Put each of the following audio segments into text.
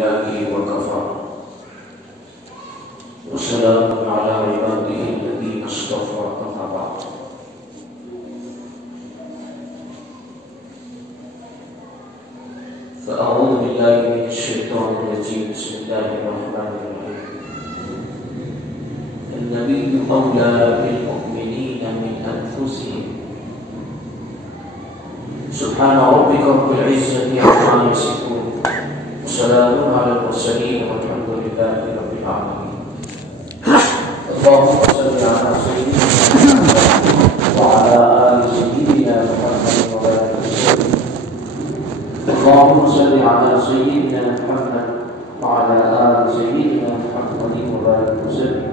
بالله وكفى وسلام على عباده الذين اصطفى أما بعد. فأعوذ بالله من الشيطان الرجيم. بسم الله الرحمن الرحيم. النبي أولى بالمؤمنين من أنفسهم. سبحان ربك رب العزة عما يصفون وسلام على المرسلين والحمد لله رب العالمين. اللهم صل على سيدنا محمد وعلى آل سيدنا محمد وبارك وسلم. اللهم صل على سيدنا محمد وعلى آل سيدنا محمد وبارك وسلم.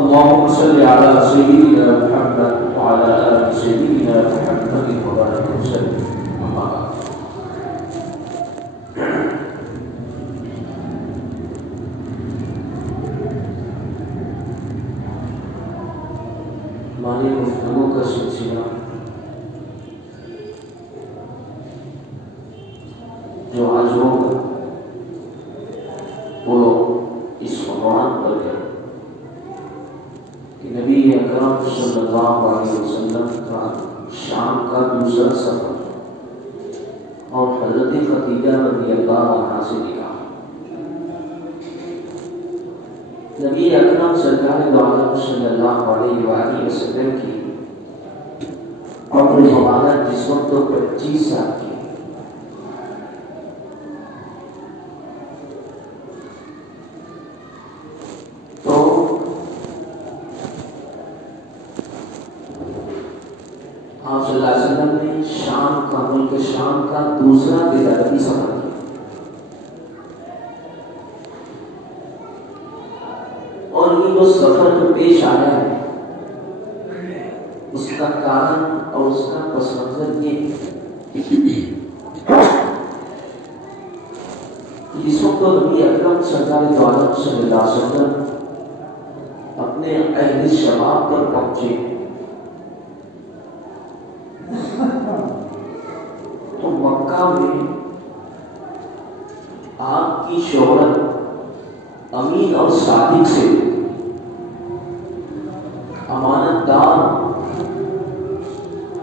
اللهم صل على سيدنا محمد وعلى آل سيدنا محمد وبارك وسلم. أما بعد. ہماری گفتگو کا سلسلہ جو آج ہوگا وہ اس عنوان پر ہے کہ نبی اکرم صلی اللہ علیہ وسلم کا شام کا دوسرا سفر اور حضرت خدیجہ رضی اللہ عنہا سے نکاح. نبی اکرم سرکار دو عالم صلی اللہ علیہ وآلہ وسلم کی عمر مبارک جس وقت تو 25 سال کی تو آپ صلی اللہ علیہ وسلم نے شام کا ملک شام کا دوسرا تجارتی سفر کیا. اور یہ جو سفر جو پیش آیا ہے اس کا کارن اور اس کا پس منظر یہ اس وقت تو نبی اکرم سرکار دو عالم صلی اللہ علیہ وسلم اپنے اہل شباب پر پہنچے تو مکہ میں آپ کی شہرت امین اور صادق سے امانت دار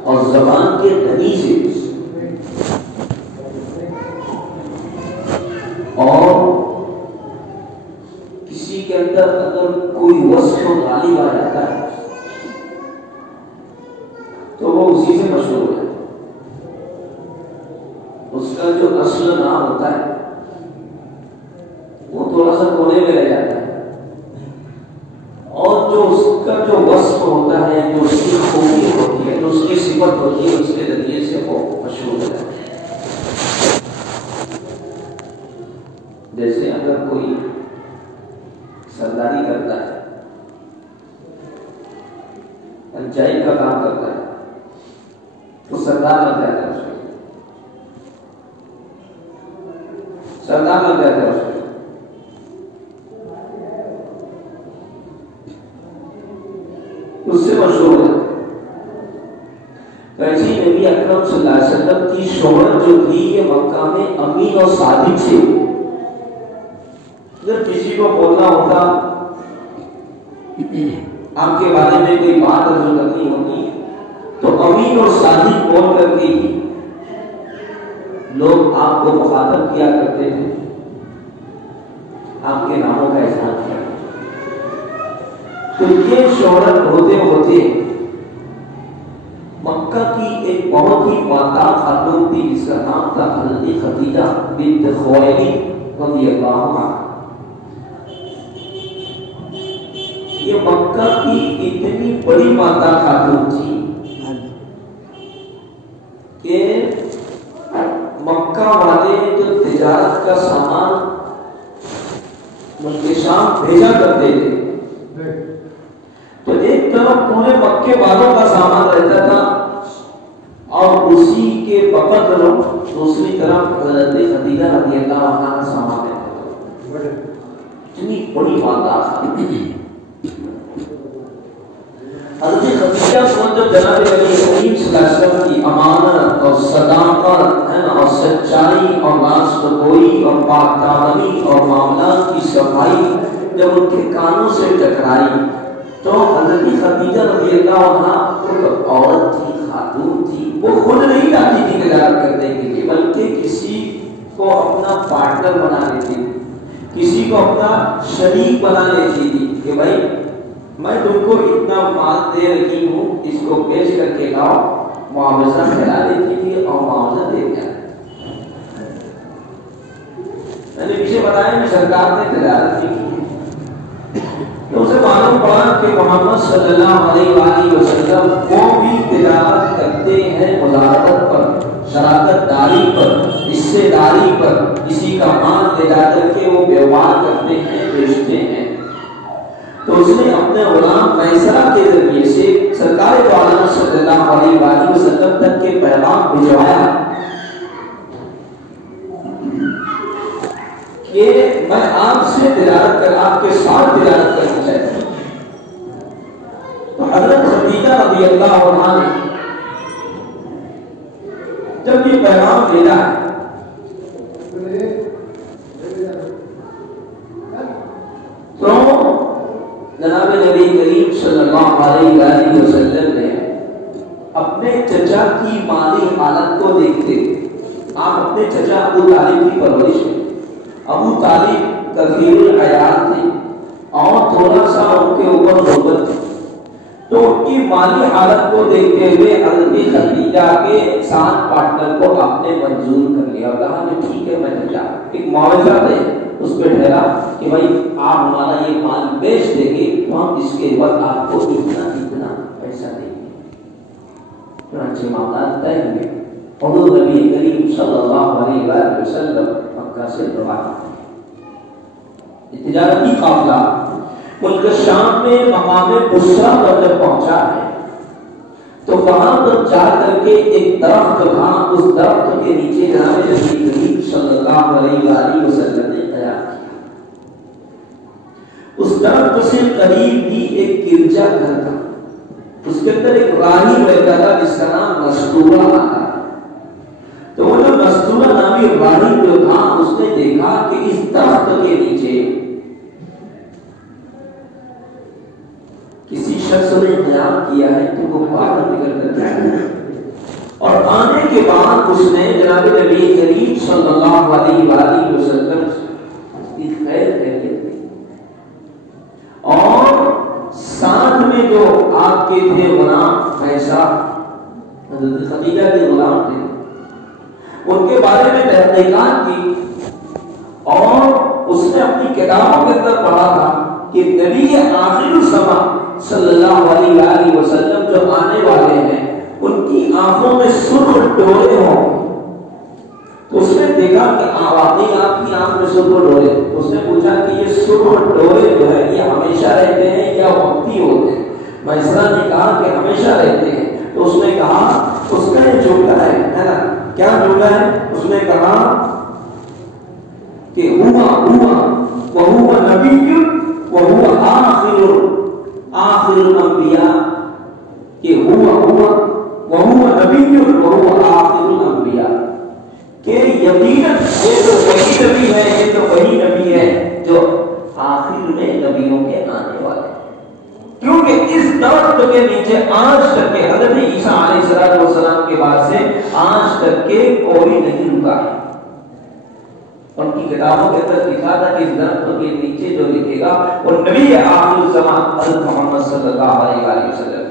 اور زبان کے دنی سے اور کسی کے اندر اگر کوئی وصف غالب آ جاتا ہے تو وہ اسی سے مشہور ہے. اس کا جو اصل نام ہوتا ہے وہ تھوڑا سا کونے میں رہ جاتا ہے اور جو اس کا جو وصف ہوتا ہے جو اس کی خوبی ہوتی ہے جو اس کی صفت ہوتی ہے اس کے ذریعے سے وہ مشہور ہوتا ہے. جیسے اگر کوئی سرداری کرتا ہے پنچائی کا کام کرتا ہے تو سردار بن جاتا ہے اس میں سردار بن جاتا ہے اس میں اس سے مشہور ہے. ویسے نبی اکرم صلی اللہ علیہ وسلم کی شہرت جو تھی یہ مکہ میں امین اور صادق سے. اگر کسی کو بولنا ہوتا آپ کے بارے میں کوئی بات ارض کرنی ہوتی تو امین اور صادق بول کر کے لوگ آپ کو مخاطب کیا کرتے تھے, آپ کے ناموں کا اظہار کیا. تو یہ شہرت ہوتے ہوتے مکہ کی ایک بہت ہی پاکیزہ خاتون تھی جس کا نام تھا حضرت خدیجہ بنت خویلد رضی اللہ عنہا. یہ مکہ کی اتنی بڑی ماتا خاتون تھی کہ مکہ والے جو تجارت کا سامان ملک شام بھیجا کرتے تھے تو ایک طرف پورے مکے والوں کا سامان رہتا تھا اور اسی کے بقدر دوسری طرف حضرت خدیجہ رضی اللہ عنہا کا سامان رہتا تھا. اتنی بڑی ماتا. حضرت خدیجہ کو جب جناب نبی کریم صلی اللہ علیہ وسلم کی امانت اور صداقت ہے نا اور سچائی اور راست گوئی اور پاک دامنی اور معاملات کی صفائی جب ان کے کانوں سے ٹکرائی تو حضرت خدیجہ رضی اللہ عنہا ایک عورت تھی، خاتون تھی، وہ خود نہیں جاتی تھی تجارت کرنے کے لیے بلکہ کسی کو اپنا پارٹنر بنا لیتی تھی، کسی کو اپنا شریک بنا لیتی تھی کہ بھائی میں تم کو اتنا مال دے رہی ہوں، اس کو بیچ کر کے لاؤ، معاوضہ کھلا لیتی تھی اور معاوضہ دے دیا۔ میں نے پیچھے بتایا کہ سرکار نے تجارت کی تو اسے معلوم پڑا کہ محمد صلی اللہ علیہ وآلہ وسلم وہ بھی تجارت کرتے ہیں مزارعت پر، شراکت داری پر، حصے داری پر، کسی کا مال لے جا کر کے وہ بیوار کرتے ہیں، بیچتے ہیں۔ تو اس نے اپنے غلام میسرہ کے ذریعے سے سرکار دو عالم صلی اللہ علیہ وآلہ وسلم تک کے پیغام بھجوایا کہ میں آپ سے تجارت کر، آپ کے ساتھ تجارت کرنا چاہتا ہوں۔ تو حضرت خدیجہ رضی اللہ عنہا نے جب یہ پیغام بھیجا تو جناب نبی کریم صلی اللہ علیہ وآلہ وسلم نے اپنے چچا کی مالی حالت کو دیکھتے، آپ اپنے چچا ابو طالب کی پرورش میں، ابو طالب کثیر الحیات تھے اور تھوڑا سا ان کے اوپر غربت تھی، تو ان کی مالی حالت کو دیکھتے ہوئے حضرت خدیجہ کے ساتھ پارٹنر کو آپ نے منظور کر لیا اور کہا کہ ٹھیک ہے میں چچا ایک معاوضہ دے، اس پہ ٹھہرا کہ بھائی آپ ہمارا یہ مال بیچ دیں گے تو ہم اس کے بعد آپ کو اتنا پیسہ دیں گے۔ چنانچہ معاملات طے ہوئے، حضور نبی کریم صلی اللہ علیہ وآلہ وسلم مکہ سے روانہ تجارتی قافلہ ملک شام میں مقام بصرہ پر جب پہنچا ہے تو وہاں پر جا کر کے ایک درخت تھا، اس درخت کے نیچے جناب نبی کریم صلی اللہ علیہ وآلہ وسلم نے قیام کیا۔ اس درخت سے قریب ہی ایک گرجا گھر تھا، اس کے اندر ایک راہب رہتا تھا جس کا نام مستورہ آتا۔ تو وہ جو مستورہ نامی راہب جو تھا اس نے دیکھا کہ اس درخت کے نیچے کسی شخص نے قیام کیا ہے تو وہ باہر نکل کر جائے، اور آنے کے بعد اس نے جناب نبی کریم صلی اللہ علیہ وآلہ وسلم کی خیر خیریت دی، اور ساتھ میں جو آپ کے تھے غلام ایسا حضرت خدیجہ کے غلام تھے ان کے بارے میں تحقیقات کی، اور اس نے اپنی کتابوں کے اندر پڑھا تھا کہ نبی آخر الزمان صلی اللہ علیہ وآلہ وسلم جو آنے والے ہیں ان کی آنکھوں میں سرخ ڈورے ہوں۔ تو اس نے دیکھا کہ واقعی آپ کی آنکھ میں سرخ ڈورے، اس نے پوچھا کہ یہ سرخ ڈورے جو ہے یہ ہمیشہ رہتے ہیں یا وقتی ہوتے ہیں؟ میسرہ نے کہا کہ ہمیشہ رہتے ہیں۔ تو اس نے کہا اس کا یہ جملہ ہے نا، کیا جملہ ہے؟ اس نے کہا کہ وہو نبی وہو آخر الانبیاء، کہ وہو نبی وہو آخر الانبیاء، کہ یقیناً یہ تو وہی نبی ہے، یہ تو وہی نبی ہے جو آخر میں نبیوں کے آنے والے ہیں۔ کیونکہ اس درخت کے نیچے آج تک کے حضرت عیسیٰ علیہ السلام کے بعد سے آج تک کے کوئی نہیں رکا ہے۔ ان کی کتابوں کے اندر لکھا تھا کہ اس درخت کے نیچے جو لکھے گا وہ نبی آخر الزمان حضرت محمد صلی اللہ علیہ وآلہ وسلم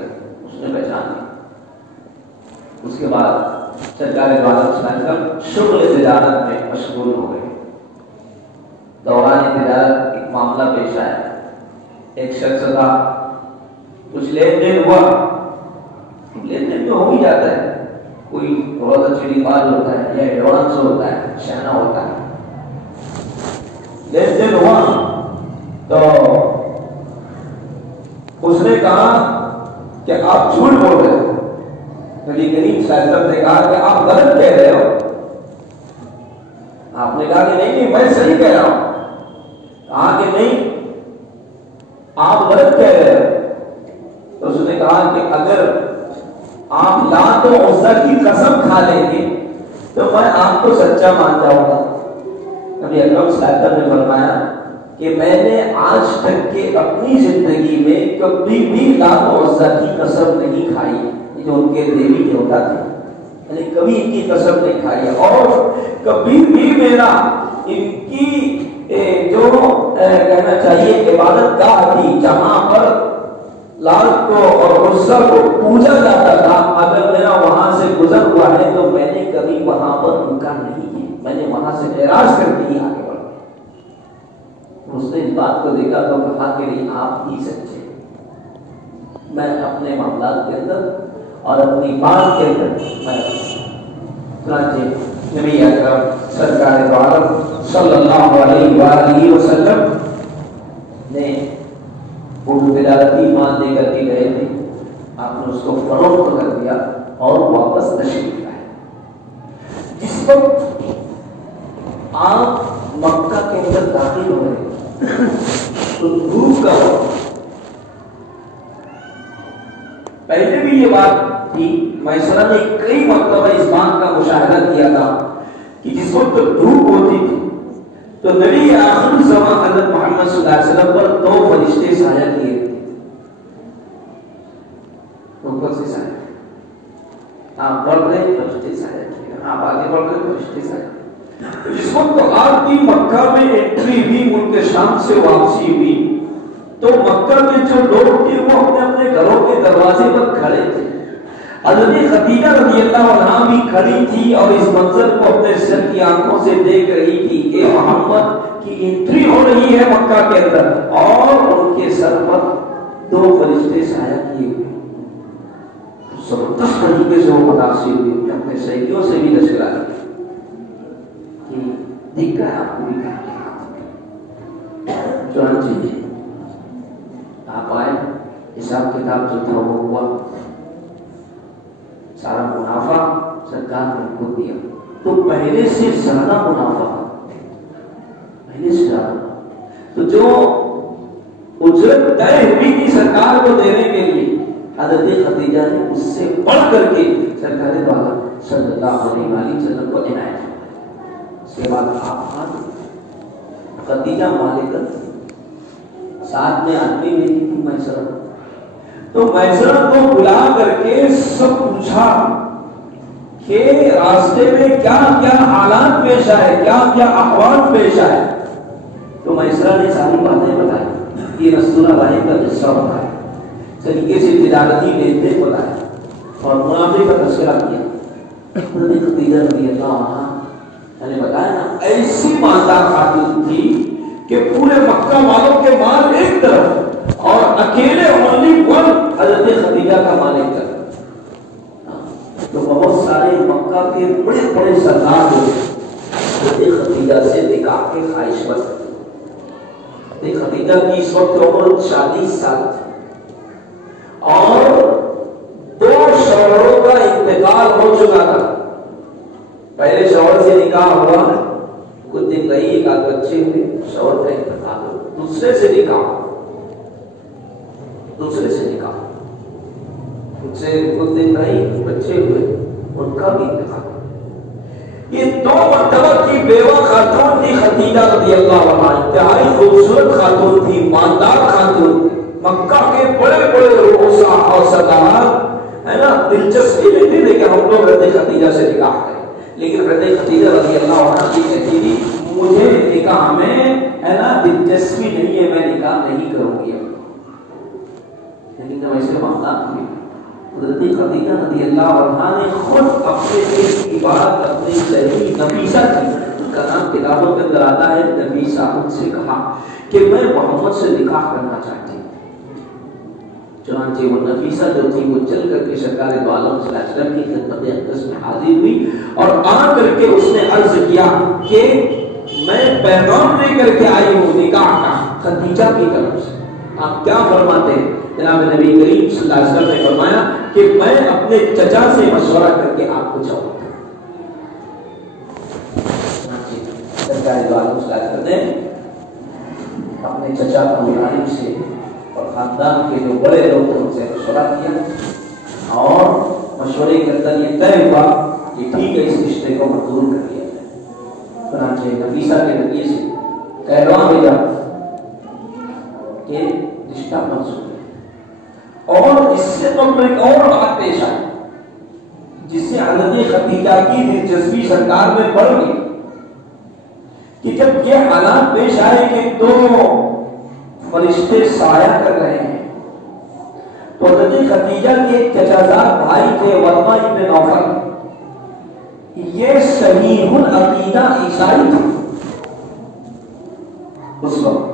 اس نے پہچان لیا۔ اس کے بعد سرکار دو عالم صلی اللہ علیہ وسلم شغل تجارت میں مشغول ہو گئے۔ دوران تجارت ایک معاملہ پیش آیا، ایک شخص کا کچھ لین دین ہوا، لین دین تو ہو ہی جاتا ہے، کوئی روزہ چڑی بال ہوتا ہے یا ایڈوانس ہوتا ہے، شہنا ہوتا ہے، لین دین ہوا تو اس نے کہا کہ آپ جھوٹ بول رہے ہو۔ نبی کریم صلی اللہ علیہ وسلم نے کہا کہ آپ غلط کہہ رہے ہو۔ آپ نے کہا کہ نہیں میں صحیح کہہ رہا ہوں۔ کہا کہ نہیں آپ غلط کہہ رہے ہو۔ تو اس نے نے کہا کہ اگر آپ لات و عزا کی قسم کھا لیں گے تو میں آپ کو سچا مان جاؤں گا۔ نبی اکرم صلی اللہ علیہ وسلم نے فرمایا کہ میں نے آج تک کے اپنی زندگی میں کبھی بھی لات و عزا کی قسم نہیں کھائی، یہ جو ان کے دیوی دیوتا تھے، میں نے کبھی ان کی قسم نہیں کھائی، اور کبھی بھی میرا ان کی جو کہنا چاہیے عبادت گاہ تھی جہاں پر لات کو اور عزا کو پوجا جاتا تھا، اگر میرا وہاں سے گزر ہوا ہے تو میں نے کبھی وہاں پر رکا نہیں ہے، میں نے وہاں سے معراج کر کے ہی آگے بڑھا۔ اس نے اس بات کو دیکھا تو کہا کہ نہیں، آپ ہی سچے، میں اپنے معاملات کے اندر اور اپنی بات کے اندر میں نبی اکرم سرکار دو عالم صلی اللہ علیہ وآلہ وسلم نے وہ بلادتی مان لے کر کے گئے تھے، آپ نے اس کو فروخت کر دیا اور واپس تشریف لائے۔ جس وقت آپ مکہ کے اندر داخل ہو گئے تو دھوپ کا وقت، پہلے بھی یہ بات تھی، میسرہ نے کئی مرتبہ اس بات کا مشاہدہ کیا تھا کہ جس وقت دھوپ ہوتی تھی تو نبی آخر الزمان حضرت محمد صلی اللہ علیہ وسلم پر دو فرشتے سایہ کیے تھے، اوپر سے سایہ، آپ بڑھ رہے فرشتے سایہ کیے، آپ آگے بڑھ رہے فرشتے سایہ۔ جس وقت آپ کی مکہ میں انٹری ہوئی، ملک شام سے واپسی ہوئی، تو مکہ میں جو لوگ تھے وہ اپنے اپنے گھروں کے دروازے پر کھڑے تھے۔ حضرت خدیجہ رضی اللہ عنہا بھی کھڑی تھی اور اس منظر کو اپنے سر کی آنکھوں سے دیکھ رہی تھی کہ محمد کی انٹری ہو رہی ہے مکہ کے اندر، اور ان کے سر پر دو فرشتے سایہ کیے ہوئے۔ زبردست طریقے سے وہ متاثر ہوئے، اپنے سہیلیوں سے بھی تذکرہ کہ دکھ رہا ہے آپ کو بھی چنانچہ آپ آئے، حساب کتاب جو تھا وہ ہوا، سارا منافع سرکار نے کو دیا، تو پہلے سے زیادہ منافع، پہلے سے زیادہ، تو جو اجرت طے ہوئی تھی سرکار کو دینے کے لیے، حضرت خدیجہ نے اس سے بڑھ کر کے سرکار دو عالم صلی اللہ علیہ وآلہ وسلم کو عنایت کی۔ اس کے بعد آپ خدیجہ مالکت ساتھ میں آدمی بھیجی تھی میسرہ، تو میسرہ کو بلا کر کے سب پوچھا کہ راستے میں کیا کیا حالات پیش آئے، کیا کیا احوال پیش آئے، تو میسرہ نے ساری باتیں بتائی، یہ رسول اللہ کا قصہ بتایا، طریقے سے تجارتی لین دین بتایا اور منافع کا تذکرہ کیا۔ حضرت خدیجہ رضی اللہ عنہا میں نے بتایا نا، ایسی مالدار خاتون تھی کہ پورے مکہ والوں کے مال ایک طرف اور اکیلے اونلی ون حضرت خدیجہ کا مال ایک طرف، تو بہت سارے مکہ کے بڑے بڑے سردار حضرت خدیجہ سے نکاح کے خواہش مند۔ حضرت خدیجہ کی اس وقت عمر 40 سال تھی اور 2 شوہروں کا انتقال ہو چکا تھا۔ پہلے شوہر سے نکاح ہوا، کچھ دن رہی، ایک آدھ بچے ہوئے، شوہر کا انتقال ہوا، دوسرے سے نکاح، کچھ دن رہی، بچے ہوئے، ان کا بھی انتقال۔ یہ 2 مرتبہ کی بیوہ خاتون تھی خدیجہ رضی اللہ عنہا، انتہائی خوبصورت خاتون تھی، مالدار خاتون، مکہ کے بڑے بڑے رؤسا اور سردار ہے نا دلچسپی لیتے تھے کہ ہم لوگ حضرت خدیجہ سے نکاح کریں، لیکن حضرت خدیجہ رضی اللہ عنہا کی کہتی تھی مجھے نکاح میں ہے نا دلچسپی نہیں ہے، میں نکاح نہیں کروں گی، لیکن جب ایسے معاملات ہوئے حضرت خدیجہ رضی اللہ عنہا نے خود اپنے دل کی بات اپنی سہیلی نفیسہ کی، ان کا نام کتابوں کے اندر آتا ہے، نفیسہ، ان سے کہا کہ میں محمد سے نکاح کرنا چاہتی ہوں۔ چنانچہ وہ نفیسہ جو تھی وہ چل کر کے سرکار دو عالم صلی اللہ علیہ وسلم کی خدمت اقدس میں حاضر ہوئی اور آ کر کے اس نے عرض کیا کہ میں پیغام لے کر کے آئی ہوں نکاح کا خدیجہ کی طرف سے، آپ کیا فرماتے ہیں؟ جناب نبی کریم صلی اللہ علیہ وسلم نے فرمایا کہ میں اپنے چچا سے مشورہ کر کے آپ کو چاہوں گا۔ سرکار دو عالم صلی اللہ علیہ وسلم نے اپنے چچا ابو طالب سے اور خاندان کے جو بڑے لوگ تھے ان سے مشورہ کیا اور مشورے کے اندر یہ طے ہوا کہ ٹھیک ہے اس رشتے کو منظور کر دیا جائے۔ چنانچہ نفیسہ کے ذریعے سے پیغام بھیجا کہ رشتہ منظور ہے۔ اور اس سے قبل ایک اور بات پیش آئی جس سے حضرت خدیجہ کی دلچسپی سرکار میں بڑھ گئی کہ جب یہ حالات پیش آئے کہ دو فرشتے سایہ کر رہے ہیں تو حضرت خدیجہ کے ایک چچازاد بھائی تھے ورقہ ابن نوفل، یہ صحیح العقیدہ عیسائی تھے اس وقت۔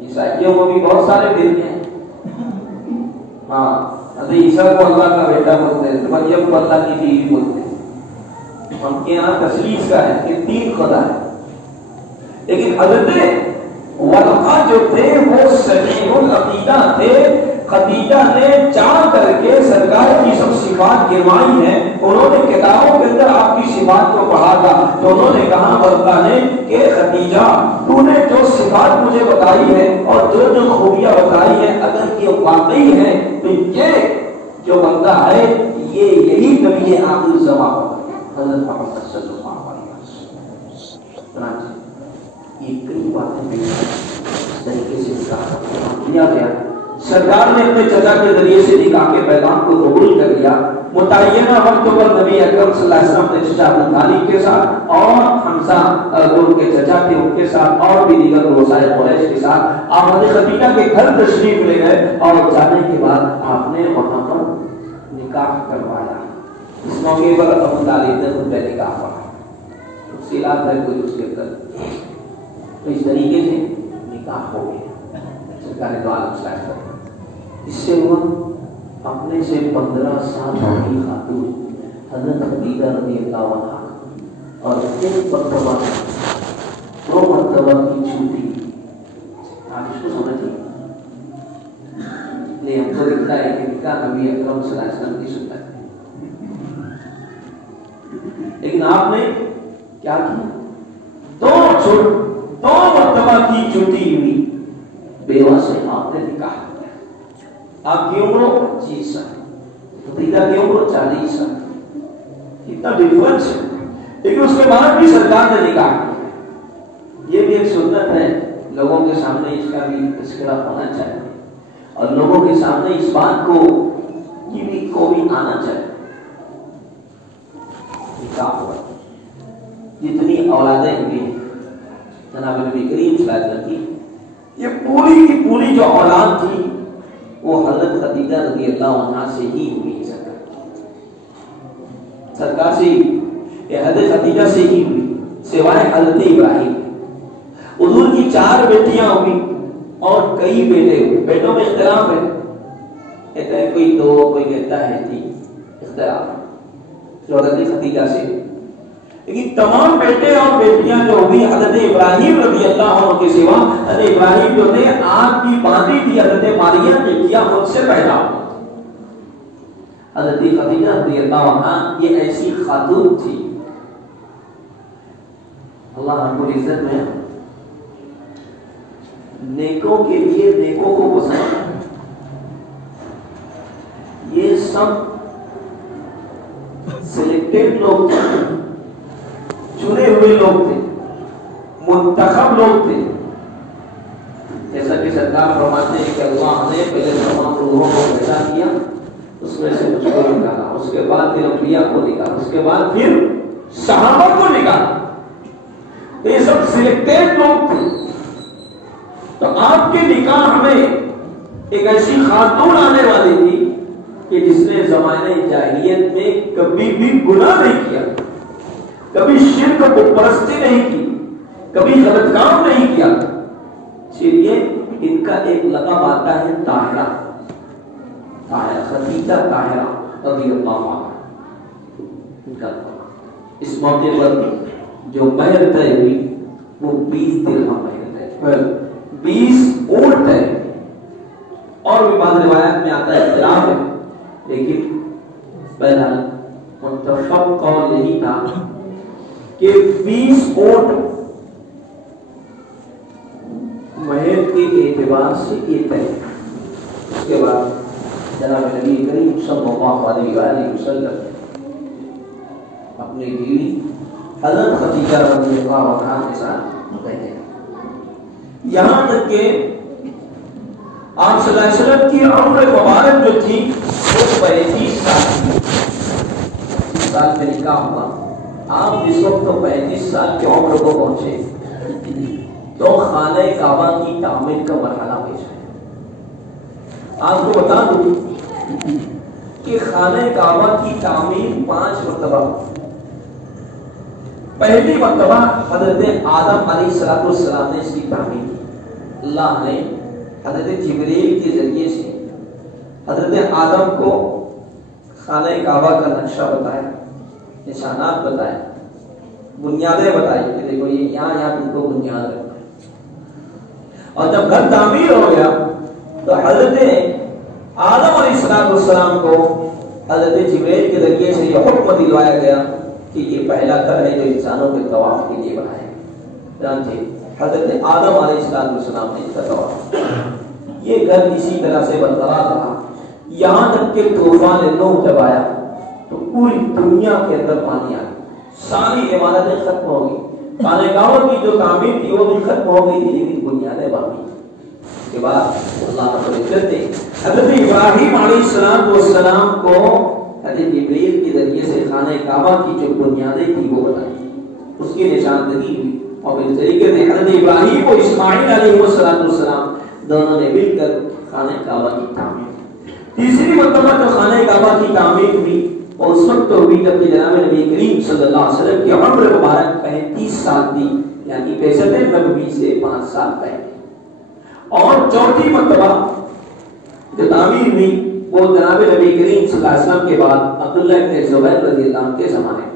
عیسائیوں کو بھی بہت سارے فرقے ہیں، ہاں حضرت عیسیٰ کو اللہ کا بیٹا بولتے ہیں، مریم کو اللہ کی بیوی بولتے ہیں، ان کے یہاں تثلیث کا ہے کہ تین خدا ہے، لیکن حضرت ورقہ جو تھے وہ صحیح العقیدہ تھے۔ خدیجہ نے چاہ کر کے سرکار کی سب صفات گروائی ہیں، انہوں نے کتابوں کے اندر آپ کی صفات کو پڑھا تھا تو انہوں نے کہا ورقہ نے کہ خدیجہ تو نے جو صفات مجھے بتائی ہے اور جو جو خوبیاں بتائی ہیں اگر یہ واقعی ہے تو یہ جو بندہ ہے یہ یہی نبی آخر زمان حضرت محمد صلی اللہ علیہ وسلم۔ یہ کئی باتیں اس طریقے سے کیا گیا، سرکار نے اپنے چچا کے ذریعے سے نکاح کے پیغام کو قبول کر لیا۔ متعینہ وقت پر نبی اکرم صلی اللہ علیہ وسلم نے چچا ابو طالب کے ساتھ اور حمزہ جو ان کے چچا تھے ان کے ساتھ اور بھی دیگر رؤسائے قریش کے ساتھ آپ حضرت خدیجہ کے گھر تشریف لے گئے اور جانے کے بعد آپ نے وہاں پر نکاح کروایا۔ اس موقع پر ابو طالب نے ان پہ نکاح پڑھا، تفصیلات ہے کوئی اس کے اندر، تو اس طریقے سے نکاح ہو گیا سرکار دو عالم صلی اللہ علیہ وسلم۔ اس سے ہوا اپنے سے 15 سال کی خاتون حضرت خدیجہ رضی اللہ عنہا اور ایک مرتبہ 2 مرتبہ کی چھوٹی آپ اس کو سمجھیے، لیکن ہم کو لکھتا ہے کہ نکاح نبی اکرم صلی اللہ علیہ وسلم کی سنت ہے، لیکن آپ نے کیا کیا، 2 مرتبہ کی چھوٹی ہوئی بیوہ سے آپ نے نکاح کیا۔ آپ کی عمر 25 سال، خدیجہ کی عمر 40 سال، اتنا ڈیفرنس ہے، لیکن اس کے بعد بھی سرکار نے نکاح کیا۔ یہ بھی ایک سنت ہے، لوگوں کے سامنے اس کا بھی تذکرہ ہونا چاہیے اور لوگوں کے سامنے اس بات کو بھی آنا چاہیے۔ نکاح ہوا، جتنی اولادیں ہوئی جناب نبی کریم صلی اللہ علیہ وسلم کی، یہ پوری کی پوری جو اولاد تھی وہ حضرت خدیجہ رضی اللہ عنہا سے ہی ہوئی، سرکار سے ہی، یہ حضرت خدیجہ سے ہی ہوئی، سوائے حضرت ابراہیم۔ حضور کی 4 بیٹیاں ہوئی اور کئی بیٹے ہوئے، بیٹوں میں اختلاف ہے، کہتا ہے کوئی 2 کوئی کہتا ہے 3، اختلاف جو حضرت خدیجہ سے، لیکن تمام بیٹے اور بیٹیاں جو ہوئی حضرت ابراہیم رضی اللہ عنہ کے سوا، حضرت ابراہیم جو تھے آپ کی باندھی تھی حضرت ماریہ نے کیا خود سے پیدا ہوا۔ حضرت خدیجہ رضی اللہ عنہ یہ ایسی خاتون تھی، اللہ رب العزت میں نیکوں کے لیے نیکوں کو پسند، یہ سب سلیکٹڈ لوگ تھے، چنے ہوئے لوگ تھے، منتخب لوگ تھے، جیسا کہ سرکار فرماتے ہیں کہ اللہ نے پہلے تمام روحوں کو پیدا کیا، اس میں سے مجھ کو نکالا، اس کے بعد پھر انبیاء کو نکالا، اس کے بعد پھر صحابہ کو نکالا، یہ سب سلیکٹڈ لوگ تھے۔ تو آپ کے نکاح میں ایک ایسی خاتون آنے والی تھی کہ جس نے زمانے جاہلیت میں کبھی بھی گناہ نہیں کیا، کبھی شرک کو پرستی نہیں کی، کبھی غلط کام نہیں کیا، اس لیے ان کا ایک لقب آتا ہے طاہرہ، خدیجہ طاہرہ رضی اللہ عنہا۔ اس موقع پر جو مہر طے ہوئی وہ 20 درہم مہر طے، 20 اونٹ ہے، اور بھی بعض روایات میں آتا ہے اختلاف ہے، لیکن بہرحال متفق قول یہی تھا کہ 20 اونٹ مہر کے اعتبار اعتبار سے یہ طے۔ اس کے بعد جناب نبی کریم صلی اللہ علیہ وآلہ وسلم اپنی بیوی حضرت خدیجہ رضی اللہ عنہا کے ساتھ رہتے ہیں، یہاں تک کہ آپ صلی اللہ علیہ وسلم کی عمر مبارک جو تھی وہ 35 سال کی، 30 سال میں نکاح ہوا، آپ اس وقت 35 سال کی عمر کو پہنچے تو خانہ کعبہ کی تعمیر کا مرحلہ پیش ہے۔ آپ کو بتا دوں کہ خانہ کعبہ کی تعمیر 5 مرتبہ، پہلی مرتبہ حضرت آدم علیہ السلام نے اس کی تعمیر کی۔ اللہ نے حضرت جبریل کے ذریعے سے حضرت آدم کو خانہ کعبہ کا نقشہ بتایا، نشانات بتائے، بنیادیں بتائی کہ دیکھو یہ یہاں تم کو بنیاد رکھنا ہے۔ اور جب گھر تعمیر ہو گیا تو حضرت آدم علیہ السلام کو حضرت جبریل کے ذریعے سے یہ حکم دلوایا گیا کہ یہ پہلا گھر ہے جو انسانوں کے طواف کے لیے بنا ہے۔ چنانچہ حضرت آدم علیہ السلام نے اس کا طواف، یہ گھر اسی طرح سے برقرار رہا یہاں تک کہ طوفان نوح جب آیا تو پوری دنیا کے اندر پانی آ گیا، ساری عمارتیں ختم ہو گئی، خانہ کعبہ کی جو تعمیر تھی وہ بھی ختم ہو گئی تھی لیکن بنیادیں باقی۔ اس کے بعد اللہ رب العزت نے حضرت ابراہیم علیہ السلام کو حضرت جبریل کے ذریعے سے خانہ کعبہ کی جو بنیادیں تھی وہ بتائی، اس کی نشاندہی ہوئی، اور اس طریقے سے حضرت ابراہیم اور اسماعیل علیہ السلام دونوں نے مل کر خانہ کعبہ کی تعمیر۔ تیسری مرتبہ جو خانہ کعبہ کی تعمیر ہوئی اور اس وقت ہوئی جب کہ جناب نبی کریم صلی اللہ علیہ وسلم کی عمر مبارک 35 سال تھی، یعنی بعثت نبوی سے 5 سال پہلے۔ اور چوتھی مرتبہ جو تعمیر ہوئی وہ جناب نبی کریم صلی اللہ علیہ وسلم کے بعد عبداللہ ابن زبیر رضی اللہ عنہ کے زمانے میں۔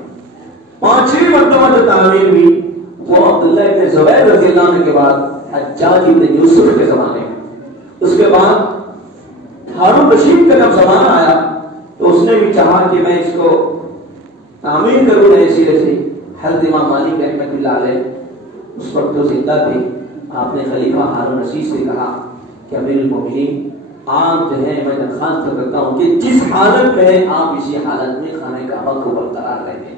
پانچویں مرتبہ جو تعمیر ہوئی وہ عبداللہ ابن زبیر رضی اللہ عنہ کے بعد حجاج ابن یوسف کے زمانے میں۔ اس کے بعد ہارون رشید کا جب زمانہ آیا تو اس نے بھی چاہا کہ میں اس کو تعمیر کروں نئے سرے سے۔ حضرت امام مالک رحمۃ اللہ علیہ اس وقت جو زندہ تھے، آپ نے خلیفہ ہارون رشید سے کہا کہ امیر المومنین آپ جو ہے میں درخواست کرتا ہوں کہ جس حالت میں ہیں آپ اسی حالت میں خانہ کعبہ کو برقرار رکھیں،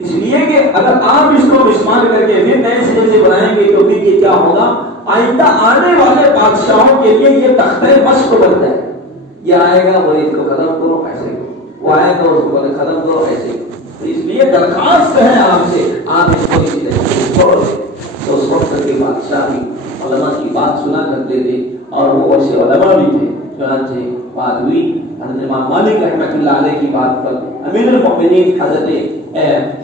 اس لیے کہ اگر آپ اس کو مسمار کر کے پھر نئے سرے سے بنائیں گے تو پھر یہ کیا ہوگا، آئندہ آنے والے بادشاہوں کے لیے یہ تختہ مشق بنتا ہے، یہ آئے گا وہ اس کو ختم کرو ایسے، وہ آئے گا اس کو ختم کرو ایسے۔ تو اس لیے درخواست ہے آپ سے، آپ اس کو اسی طرح سے چھوڑ دیں۔ تو اس وقت کے بادشاہ بھی علماء کی بات سنا کرتے تھے اور وہ ایسے علماء بھی تھے۔ چنانچہ بات ہوئی حضرت امام مالک رحمۃ اللہ علیہ کی بات پر امیر المؤمنین حضرت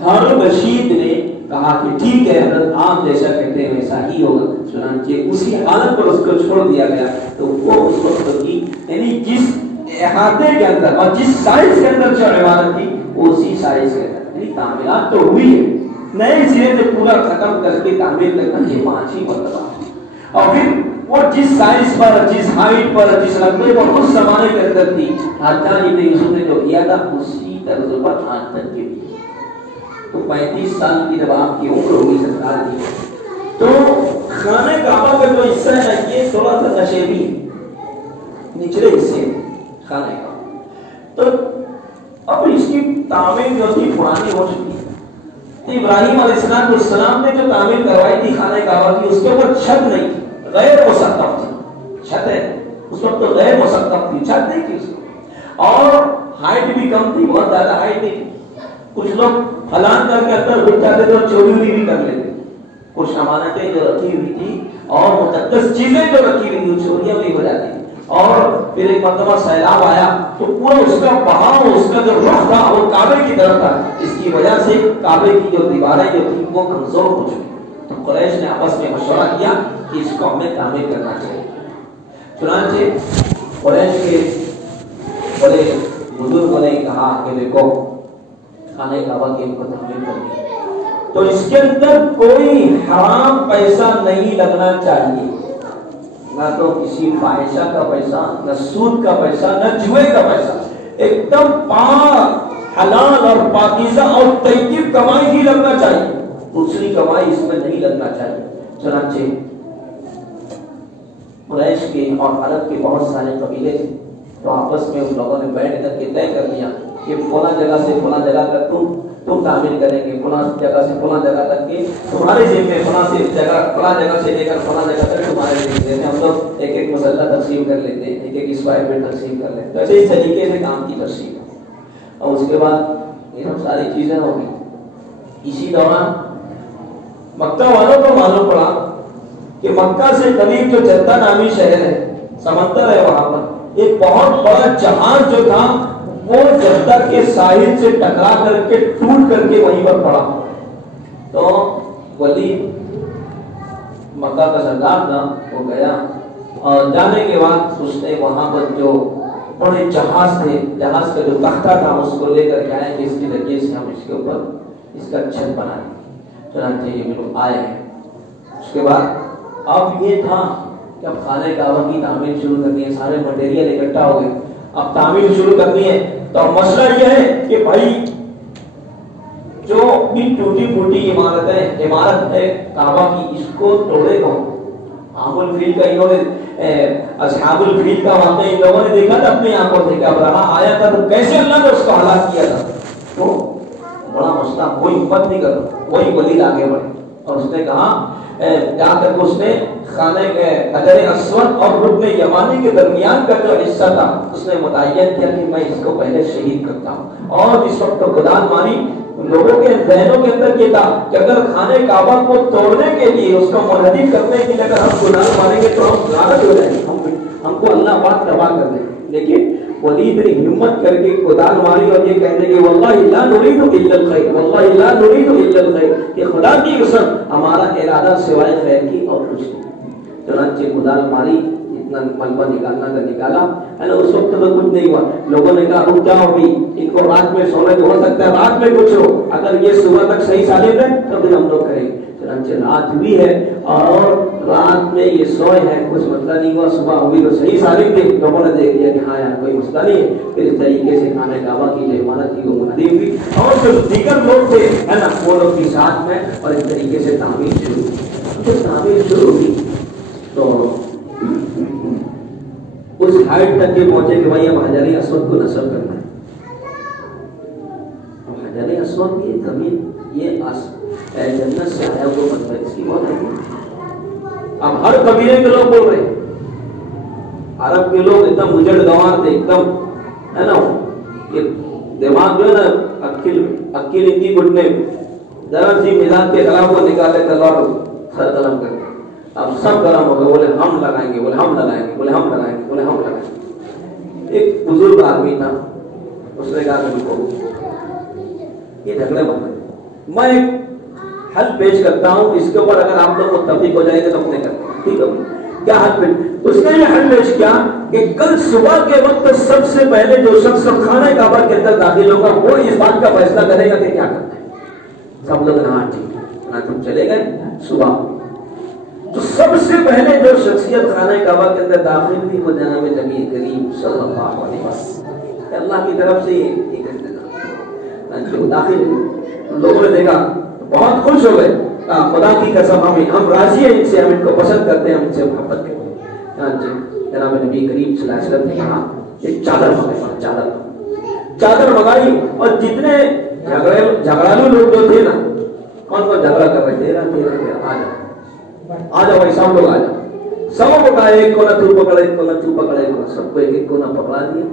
ہارون رشید نے کہا کہ ٹھیک ہے حضرت آپ جیسا کہتے ہیں ویسا ہی ہوگا۔ چنانچہ اسی حالت پر اس کو چھوڑ دیا گیا۔ تو وہ اس وقت کی یعنی جس احاطے کے اندر اور جس سائز کے اندر جو عمارت تھی وہ اسی سائز کے اندر، یعنی تعمیرات تو ہوئی ہے، نئے سرے سے پورا ختم کر کے تعمیر کرنا یہ 5 ہی مرتبہ، اور پھر وہ جس سائز پر، جس ہائٹ پر، جس رقبے پر اس زمانے کے اندر تھی، حجاج ابن یوسف نے جو کیا تھا اسی طرز پر آج تک کی۔ تو 35 سال کی جب آپ کی عمر ہوئی سرکار کی تو خانہ کعبہ کا جو حصہ ہے یہ تھوڑا سا نشیبی ہے، نچلے حصے خانہ کعبہ، تو اب اس کی تعمیر جو تھی پرانی ہو چکی ہے۔ تو ابراہیم علیہ السلام نے جو تعمیر کروائی تھی خانہ کعبہ کی اس کے اوپر چھت نہیں تھی، غیر مسقف تھی، چھت ہے اس وقت تو غیر مسقف تھی، چھت نہیں تھی اس کو، اور ہائٹ بھی کم تھی، بہت زیادہ ہائٹ نہیں تھی۔ کچھ لوگ پھلان کر کے اندر گھس جاتے تھے اور چوری بھی کر لیتے، کچھ امانتیں جو رکھی ہوئی تھی اور مقدس چیزیں جو رکھی ہوئی تھی چوریاں بھی ہو جاتی تھی۔ اور پھر ایک مرتبہ سیلاب آیا تو پورا اس کا بہاؤ، اس کا جو رخ تھا وہ کعبے کی طرف تھا، اس کی وجہ سے کعبے کی جو دیواریں جو تھی وہ کمزور ہو چکی۔ تو قریش نے آپس میں مشورہ کیا کہ اس کو ہمیں تعمیر کرنا چاہیے۔ چنانچہ قریش کے بڑے بزرگوں نے کہا کہ دیکھو خانہ کعبہ کی ان کو تعمیر کرنی ہے تو اس کے اندر کوئی حرام پیسہ نہیں لگنا چاہیے، نہ تو کسی فاحشہ کا پیسہ، نہ سود کا پیسہ، نہ جوئے کا پیسہ، ایک دم پاک حلال اور پاکیزہ اور طیب کمائی ہی لگنا چاہیے، دوسری کمائی اس میں نہیں لگنا چاہیے۔ چنانچہ قریش کے اور عرب کے بہت سارے قبیلے تھے، تو آپس میں ان لوگوں نے بیٹھ کر کے طے کر دیا کہ فلاں جگہ سے فلاں جگہ تک تم تعمیر کریں گے، فلاں جگہ سے فلاں جگہ تک کے تمہارے ذمہ، فلاں جگہ سے لے کر فلاں جگہ تک تمہارے ذمہ، ہم لوگ ایک ایک مسلح تقسیم کر لیتے ہیں، ایک ایک اسکوائر فٹ تقسیم کر لیتے ہیں، تو اس طریقے سے کام کی تقسیم ہے۔ اور اس کے بعد یہ سب ساری چیزیں ہو گئی۔ اسی دوران مکہ والوں کو معلوم پڑا کہ مکہ سے قریب جو جدہ نامی شہر ہے، سمندر ہے وہاں پر، ایک بہت بڑا جہاز جو تھا وہ جدہ کے ساحل سے ٹکرا کر کے ٹوٹ کر کے وہیں پر پڑا۔ تو ولید مکہ کا سردار تھا، وہ گیا اور جانے کے بعد اس نے وہاں پر جو بڑے جہاز تھے، جہاز کا جو تختہ تھا اس کو لے کر کے آئے کہ اس کے ذریعے سے ہم اس کے اوپر اس کا چھت بنائیں۔ چنانچہ یہ لوگ آئے ہیں۔ اس کے بعد اب یہ تھا کہ اب خانہ کعبہ کی تعمیر شروع کرنی ہے، سارے مٹیریل اکٹھا ہو گئے، اب تعمیر شروع کرنی ہے۔ تو مسئلہ یہ ہے کہ بھائی جو بھی ٹوٹی پھوٹی عمارت ہے کعبہ کی، اس کو توڑے کون؟ عام الفیل کا انہوں نے اصحاب الفیل کا واقعہ ان لوگوں نے دیکھا تھا اپنی آنکھوں سے کہ ابرہا آیا تھا تو کیسے اللہ نے اس کو ہلاک کیا تھا۔ تو بڑا مسئلہ، کوئی ہمت نہیں کر رہا، وہی ولید آگے بڑھے اور اس نے کہا جا کر اس نے خانہ حجر اسود اور رکن یمانی کے درمیان کا جو حصہ تھا اس نے متعین کیا کہ میں اس کو پہلے شہید کرتا ہوں۔ اور اس وقت گدان ماری لوگوں کے ذہنوں کے اندر یہ تھا کہ اگر خانہ کعبہ کو توڑنے کے لیے، اس کو منہدم کرنے کے لیے اگر ہم گدان ماریں گے تو ہم لعنت ہو جائیں گے، ہم کو اللہ پاک تباہ کر دیں گے۔ لیکن ولید نے ہمت کر کے گدان ماری اور یہ کہنے کہ واللہ لا نريد الا الخير، واللہ لا نريد الا الخير، کہ خدا کی قسم ہمارا ارادہ سوائے خیر کی اور کچھ نہیں۔ چنانچہ گدان ماری، اتنا ملبہ نکالنا کا نکالا ہے نا، اس وقت تو کچھ نہیں ہوا۔ لوگوں نے کہا رک جاؤ بھی، ان کو رات میں سونے کو ہو سکتا ہے، رات میں کچھ ہو، اگر یہ صبح تک صحیح سالم ہے تو پھر ہم لوگ کریں گے۔ چنانچہ رات ہوئی ہے اور رات میں یہ سوئے ہیں، کچھ مسئلہ نہیں ہوا، صبح ہوئی تو صحیح سالم تھے، لوگوں نے دیکھ لیا کہ ہاں یار کوئی مسئلہ نہیں ہے۔ پھر اس طریقے سے خانہ کعبہ کی جو عمارت تھی وہ منہدم ہوئی اور جو دیگر لوگ تھے ہے نا وہ لوگ بھی ساتھ میں، اور اس طریقے سے تعمیر شروع ہوئی۔ جب تعمیر شروع ہوئی تو اس ہائٹ تک یہ پہنچے کہ بھائی اب حجر اسود کو نصب کرنا ہے۔ حجر اسود کی زمین یہ جنت سے آیا وہ پتھر، اس کی بہت اہمیت۔ اب ہر قبیلے کے لوگ بول رہے ہیں، عرب کے لوگ ایک دم اجڑ گوار تھے، ایک دم ہے نا، یہ دماغ جو ہے نا عقل ان کی گھٹنے ذرا سی مزاج کے خلاف وہ نکالے تلوار سر قلم کر کے اب سب گرم ہو گئے، بولے ہم لگائیں گے، بولے ہم لگائیں گے، بولے ہم لگائیں گے، بولے ہم لگائیں گے۔ ایک بزرگ آدمی تھا، اس نے کہا کہ کو یہ جھگڑے بند کریں، میں ایک حل پیش کرتا ہوں، اس کے اوپر اگر آپ لوگ متفق ہو جائیں گے تو اپنے کرتے ہیں، ٹھیک ہے؟ کیا حل پیش؟ اس نے یہ حل پیش کیا کہ کل صبح کے وقت سب سے پہلے جو شخص خانہ کعبہ کے اندر داخل ہوگا وہ اس بات کا فیصلہ کرے گا کہ کیا کرنا ہے۔ سب لوگ ہاں ٹھیک ہے، تم چلے گئے صبح۔ تو سب سے پہلے جو شخصیت خانہ کعبہ کے اندر داخل ہوئی وہ جناب نبی کریم صلی اللہ علیہ وسلم، اللہ کی طرف سے یہ انتظام داخل ہوئے۔ لوگوں نے دیکھا بہت خوش ہو گئے، خدا کی قسم ہم راضی ہیں ان سے، ہم ان کو پسند کرتے ہیں، ہم ان سے محبت کرتے ہیں۔ جناب نبی کریم صلی اللہ علیہ وسلم نے کہا ایک چادر منگائی، چادر منگائی، اور جتنے جھگڑالو لوگ جو تھے نا، کون کون جھگڑا کر رہے تھے، آ جاؤ بھائی سب لوگ آ جاؤ، سب کو کہا ایک کو نہ تو پکڑے، ایک کو نہ تو پکڑے، سب کو ایک ایک کو نہ پکڑا دیا،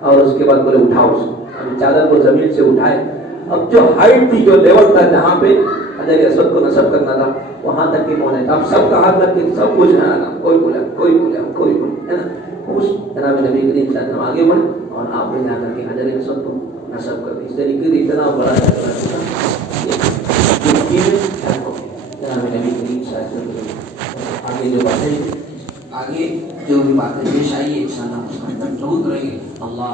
اور اس کے بعد بولے اٹھاؤ اس کو۔ چادر کو زمین سے اٹھائے، اب جو ہائٹ تھی، جو لیول تھا جہاں پہ حجر اسود کو نصب کرنا تھا وہاں تک کے پہنچے، اب سب کا ہاتھ لگ کے سب کچھ ہے نا، کوئی بولے کوئی بولے کوئی بولے ہے نا، اس جناب نبی کریم صلی اللہ علیہ وسلم آگے بڑھے اور آپ نے جا کر کے حجر اسود کو نصب کر دی۔ اس طریقے سے اتنا بڑا جناب نبی کریم صلی اللہ علیہ وسلم آگے جو باتیں، آگے جو بھی باتیں پیش آئی ہے انشاءاللہ اس کا اندر ضرور کریں گے۔ اللہ